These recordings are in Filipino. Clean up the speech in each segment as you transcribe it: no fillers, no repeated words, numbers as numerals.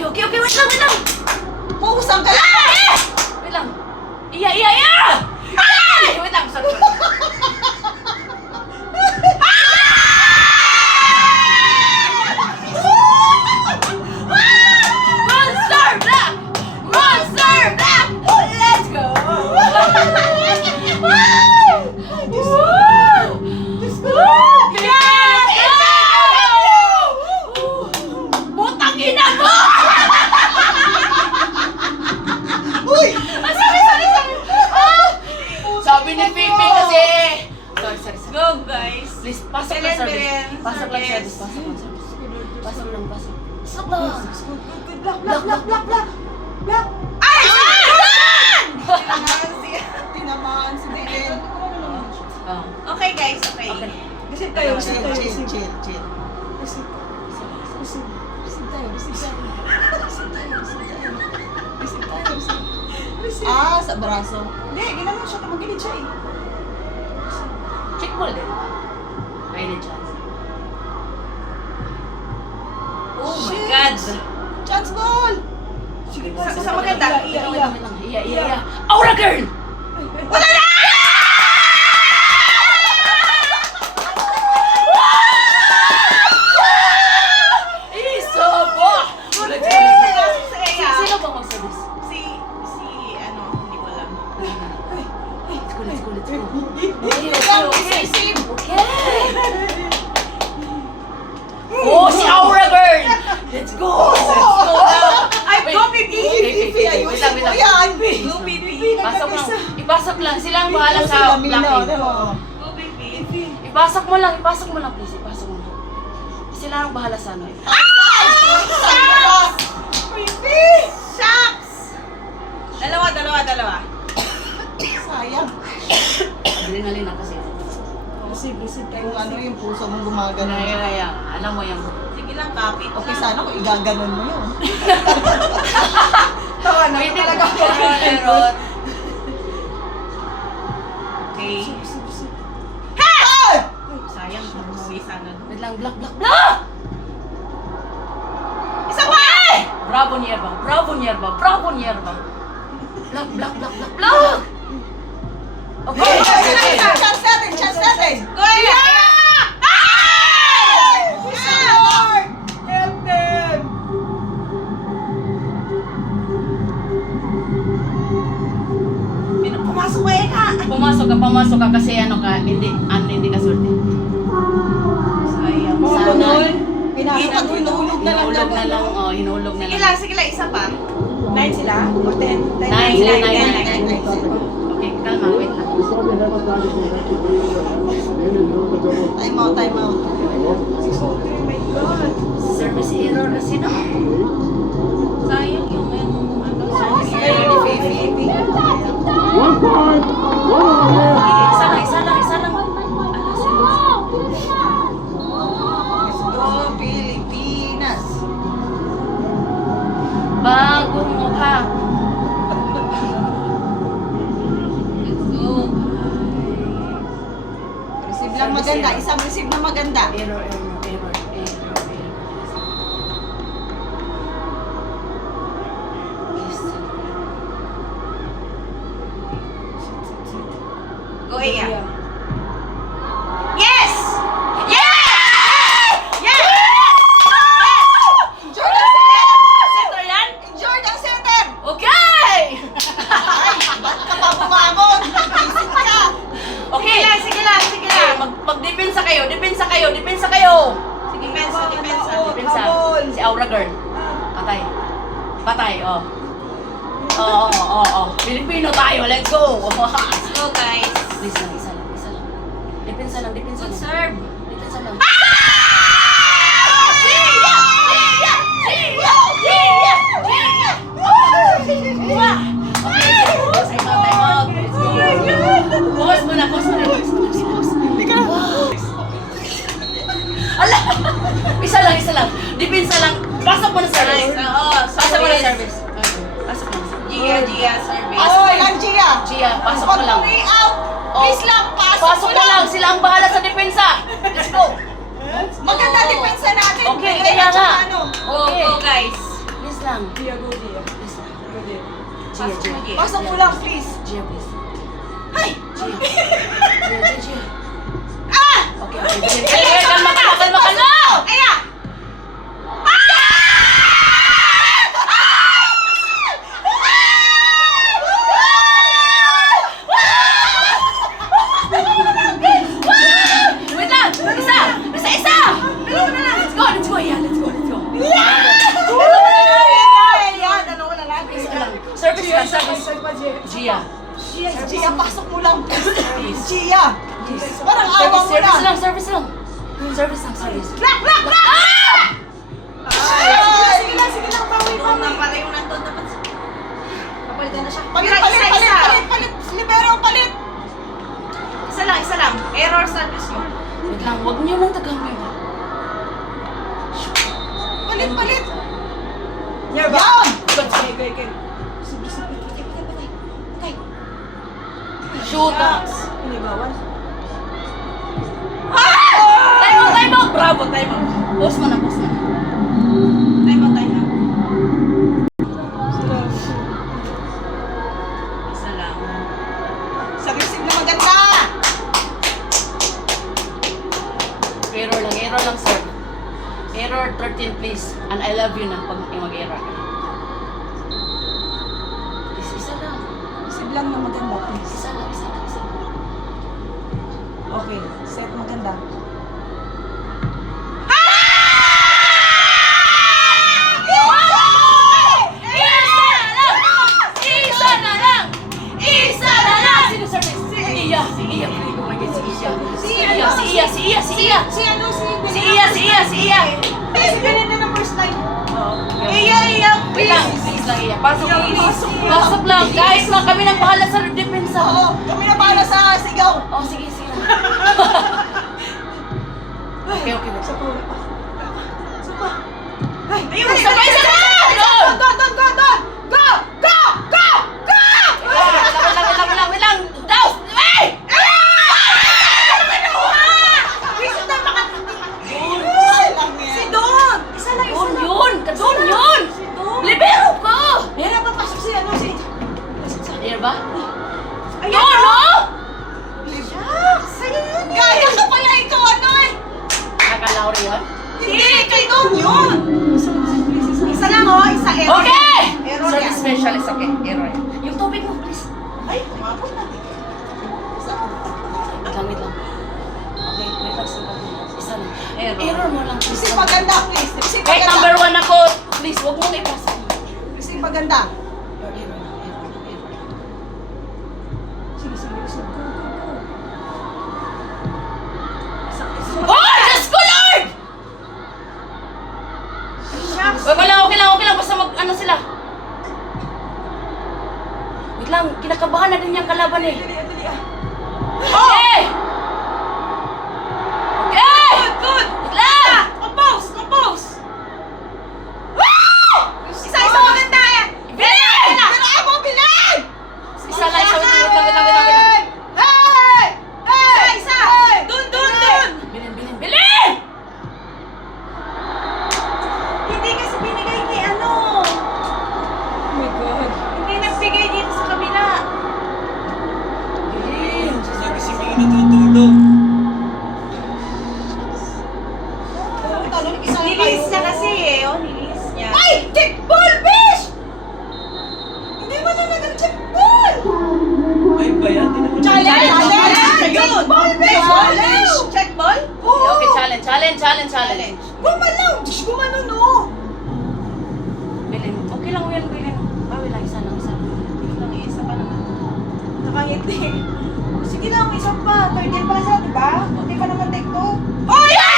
Okay, wait lang. Pusang ka lang! Wait lang. Iya! Ay! Wait lang, sorry. Monster Black! Let's go! Putang ina mo! Uy! Sorry. Sabi ni Pipi kasi. Sorry. Go, guys. Please, pasok lang service. Belen, Pasok lang service. service. Pasok lang. Pasok lang. Black! Ay! Tinamaan si Belen. Oh. Okay, guys. Okay. Okay. Receive tayo, receive tayo. Chill. Receive tayo. Ah, sa braso. Hindi, ginawa siya. Tumagilid siya eh. Check ball din. Any chance? Oh my Shit. God. Chance ball! Sige pa. Sa maganda. Iya. Aura girl! Wala na! Isa ba? Sino bang mag-service? Si, ano, hindi ko alam. Let's go. Receive. Okay. Oh, si Aura girl! Let's go! Ay, Wait. go, Pipi! Wait lang. Yan, Go, Pipi! Ipasok lang. Sila ang bahala sa blocking. Go, Pipi! Ipasok mo lang, please. Ipasok mo. Sila ang bahala sa ano. Shucks! Dalawa. Sayang. Adrenaline na kasi. Receive tayo. Kung ano yung puso mong gumagano. Kaya, alam mo yung... Sige lang, kapit Okay, lang. sana kung igaganon mo yun. Tawa na Pwede talaga. Charot. Okay. Hey! Sayang, umuwi sana. Wait lang, block! Isa pa! Bravo Nierva! Block! Okay! Chance natin! Go ahead! Lord! Help them! Pumasok ka Pumasok ka kasi hindi ka swerte. Sayang. Sana. Pinasok at hinulog na lang. Hinulog na Sige lang. lang, isa pa. 9 sila? O 10? 10 Nine. sila. Okay, kalma, wait lang. Time out. Oh my God. Service error kasi no. Sayang yung ano, Service sayang. error. Isa lang. Let's go, Pilipinas! Bagong mukha. Let's go. Receive lang maganda. Isang receive na maganda. Error. Go, Iya. Yes! Center yan? Enjoy ang center! Okay! Ay, ba't ka pa bumamon? Visit ka! Okay. Sige lang. Mag-depensa kayo. Depensa. Depensa. Si Aura girl. Patay, oh. Oo. Pilipino tayo, let's go! Let's go, guys. Please lang, isa lang. Depensa lang. Good serve. Depensa lang. Time out. Pause muna. Ala! Isa lang. Depensa lang. Pasok mo na service. Nice. Oo, Pasok mo na service. service. Pasok mo. Gia, service. Oy, lang, Gia! Gia, pasok mo lang. Pag-uwi out, please lang, Pasok mo lang. Sila ang bahala sa depensa. Let's go. Maganda depensa natin. Okay, Bigay kaya at saka nga. ano. Go, guys. Please lang. lang. Gia, go Gia. Please lang. Go Gia. Gia, Gia. Pasok mo lang, please. Gia, please. Ay! Gia. Gia, Gia. Okay, okay. Kalma, kalma, kalma, kalma! Aya! Wait lang! Isa! Dalawa na lang! Let's go! Let's go! Yeah, let's go! Let's go! Dalawa na lang. Isa lang. Service lang, service. Gia. Gia, pasok mo lang. Gia. Parang awa mo Service na. lang, service lang. Service lang, service. Lock, lock, lock! Sige lang, bawi Doon kami. lang pala yung nandun. Dapat kapalitan na siya. Palit, Isa, palit, isa, palit, isa. palit, palit. Libero, palit. Isa lang. Error service yun. Wait lang, huwag niyo nang tagamay. Palit, palit. Yan! Okay, okay, okay. Shoot! Hindi bawal. Time out, time out! Bravo, time out. Pause mo na, pause mo na. Time out. Isa lang. Sa receive na maganda. Error lang, sir. Error 13, please. And I love you na pag mag-error ka. Please, isa lang. Receive lang na maganda, please. Isa lang. Okay, set maganda. Isa na lang! Sino service? Si Iya. Si Iya. Oh my God, si Iya. Si Iya. Si ganun na ng first line. Iya, Wait lang, please lang Iya. Pasok lang. Guys, kami nang bahala sa depensa. Oo, kami na para sa sigaw. Oh, sige lang. Okay. Sa pa. Sa pa. Ay, Ayun, ay, sabay, ay, sabay, ay, sabay, ay, doon! Go! Wait lang. Daos! Hey! Si Don! Isa lang, isa lang. Doon yun! Libero ka! Yan ang papasok si ano, si... Ayan ba? Ayan No, na. no! Sa'yo yun eh. Gaya ka pala ikaw, ano eh. Nakakala ko rin yun? Hindi, kay Don yun. Isa lang oh, isa error. Okay! Error Service yan. specialist, okay. Error. Yung tubig mo, please. Ay, kumapot natin. Wait lang. Okay, relax lang. Isa lang. Error. Error mo lang, please. Kasi maganda, please. Kasi Kahit maganda. number 1 ako, please, huwag mong ipasa. Kasi maganda. Error. Sige. Oh, Diyos ko, Lord! Okay lang. Basta ano sila. Wait lang, kinakabahan na din yung kalaban eh. Dali ah. Okay! Okay! Good! Wait lang! Compose! Isa maganda yan! Bilin! Pero amo, bilin! Isa lang. Wait lang. Hey! Isa! Dun! Bilin! Hindi kasi binigay ni ano. Oh my God. Hindi nagbigay dito sa kabila. Bilin! Nilis niya kasi eh. Oh, nilis niya. Ay! Check ball, bish! Hindi mo na nag-check ball! Challenge! Check ball, bish! Challenge! Check ball? Okay, challenge. Gumalaw! Diyos, gumano no! Bilin. Okay lang yan, Bilin. Wait lang, isa lang. Lang isa pa naman. Nakangiti. Sige lang, isa pa. Third game pala siya, di ba? Hindi pa naman take two. Oh, yeah!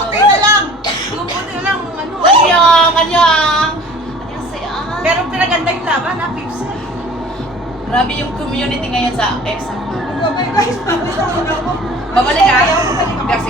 Okay na lang. Buti lang ano. Kanyang saya. Pero pinaganda yung laban ha, Pips. Grabe yung community ngayon sa EXA. Babay guys, babay na ako. Babalik ka? Ayaw ko balik.